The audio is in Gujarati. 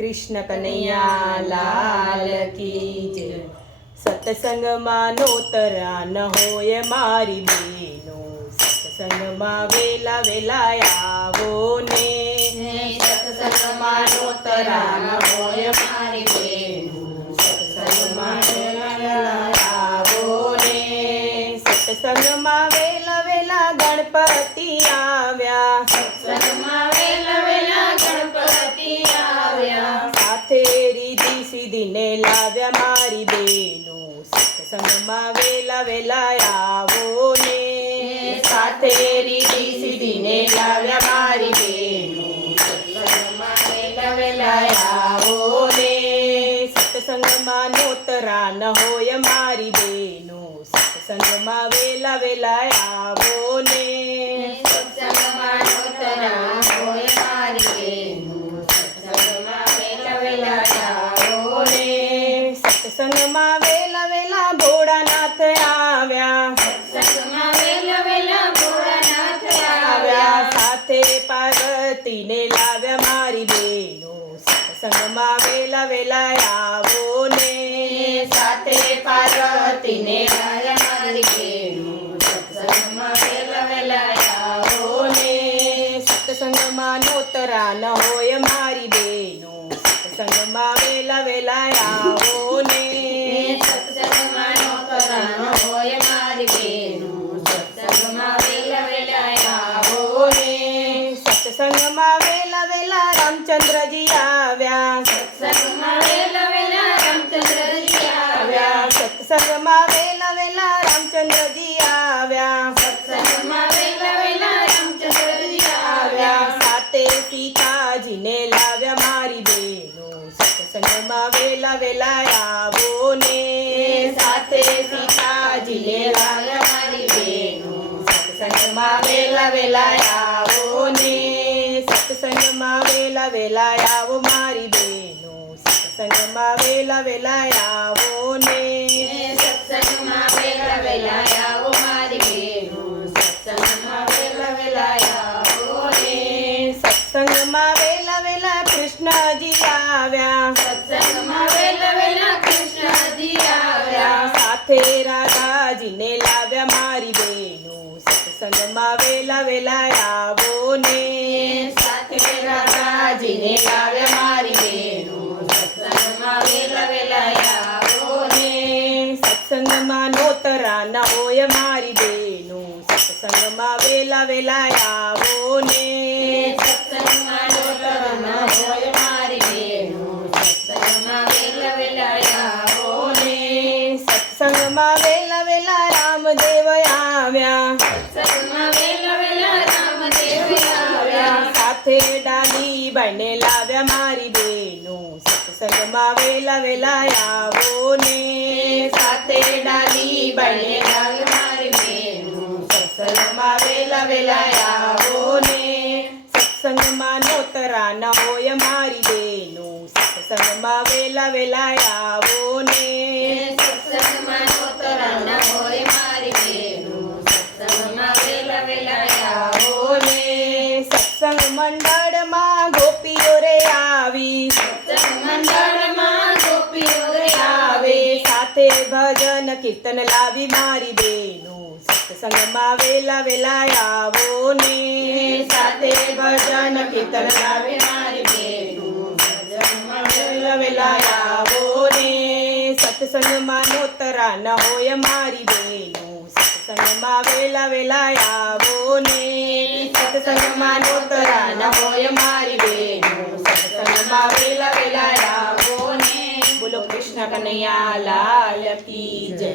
કૃષ્ણ કનૈયા લાલ કી જય. સત્સંગમાં નોતરા ન હોય મારી બેનો, સત્સંગમાં વેલા વેલા આવો ને. સત્સંગમાં નોતરા ન હોય મારી બેનો, સત્સંગમાં વેલા વેલા આવો ને. સત્સંગમાં વેલા વેલા ગણપતિ આવ્યા, સત્સંગમાં વેલા વેલા ગણપતિ આવ્યા. સાથે રીધી સીધીને લાવ્યા મારી બેનો, સત્સંગમાં વેલા વેલા આવો ને. સાથે રીધી સીધીને લાવ્યા મારી બેનો, સત્સંગમાં વેલા વેલા આવો ને. સત્સંગમાં નોતરા ન હોય મારી બેનો, સત્સંગમાં વેલા વેલા આવો ને. સત્સંગમાં નોતરા હોય મારી બેનો, સત્સંગમાં વેલા વેલા આવો ને. સત્સંગમાં વેલા વેલા ભોળાનાથ આવ્યા, સત્સંગમાં વેલા વેલા ભોળાનાથ આવ્યા. આવ્યા. સાથે પાર્વતીને લાવ્યા મારી બેનો, સત્સંગમાં વેલા વેલા આવો ને. સાથે પાર્વતીને લાવ્યા મારી બેનો, સત્સંગમાં વેલા વેલા આવો ને. સત્સંગમાં નોતરા ન હોય મારી બેનો, સત્સંગમાં વેલા વેલા આવો ને. સત્સંગમાં નોતરા ન હોય મારી બેનો, સત્સંગમાં વેલા વેલા આવો ને. સત્સંગમાં વેલા વેલા રામચંદ્રજી આવ્યા, સત્સંગમાં વેલા વેલા રામચંદ્રજી આવ્યા. સત્સંગમાં વેલા વેલા રામચંદ્રજી આવ્યા. સત્સંગમાં વેલા વેલા રામચંદ્રજી આવ્યા. સાથે સીતાજીને લાવ્યા મારી બેનો, સત્સંગમાં વેલા વેલા આવો ને. સાથે સીતાજીને લાવ્યા મારી બેનો, સત્સંગમાં વેલા વેલા આવો ને. સત્સંગમાં વેલા વેલા આવો મારી બેનો, સત્સંગમાં વેલા વેલા આવો ને. સત્સંગમાં વેલા વેલા આવો મારી બેનો, સત્સંગમાં વેલા વેલા આવો ને. સત્સંગમાં વેલા વેલા કૃષ્ણજી આવ્યા, સત્સંગમાં વેલા વેલા કૃષ્ણજી આવ્યા. સાથે રાધાજીને લાવ્યા મારી બેનો, સત્સંગમાં વેલા વેલા આવો ને. સાથે રાધાજીને લાવ્યા મારી બેનો, સત્સંગમાં વેલા વેલા આવો ને. સત્સંગમાં નોતરા ન હોય મારી બેનો, સત્સંગમાં વેલા વેલા આવો ને. સત્સંગમાં નોતરા ન હોય મારી બેનો, સત્સંગમાં વેલા વેલા આવો ને. સત્સંગમાં વેલા વેલા રામદેવ આવ્યા, સત્સંગમાં વેલા વેલા રામદેવ આવ્યા. સાથે ડાલીબાઈને લાવ્યા મારી બેનો, સત્સંગમાં વેલા વેલા આવો ને. સાથે ડાલીબાઈને લાવ્યા મારી બેનો, સત્સંગમાં વેલા વેલા આવો ને. સત્સંગમાં નોતરા ન હોય મારી બેનો, સત્સંગમાં વેલા વેલા આવો ને. સત્સંગમાં નોતરા ન હોય મારી બેનો, સત્સંગમાં વેલા વેલા આવો ને. સત્સંગ મંડળમાં ગોપીઓ રે આવી, સત્સંગ મંડળમાં ગોપીઓ રે આવે. સાથે ભજન કીર્તન લાવી મારી બેનો, સત્સંગમાં વેલા વેલા આવો ને. સાથે ભજન કીર્તન લાવે મારી બેનો, સત્સંગમાં વેલા વેલા આવો ને. સત્સંગમાં નોતરા ન હોય મારી બેનો, સત્સંગમાં વેલા વેલા આવો ને. સત્સંગમાં નોતરા ન હોય મારી બેનો, સત્સંગમાં વેલા વેલા આવો ને. બોલો કૃષ્ણ કનૈયા લાલ કી જય.